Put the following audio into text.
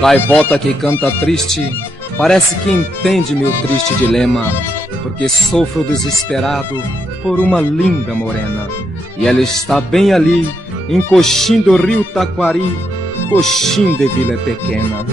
Gaivota que canta triste, parece que entende meu triste dilema, porque sofro desesperado por uma linda morena, e ela está bem ali, em Coxim do rio Taquari, Coxim de vila pequena.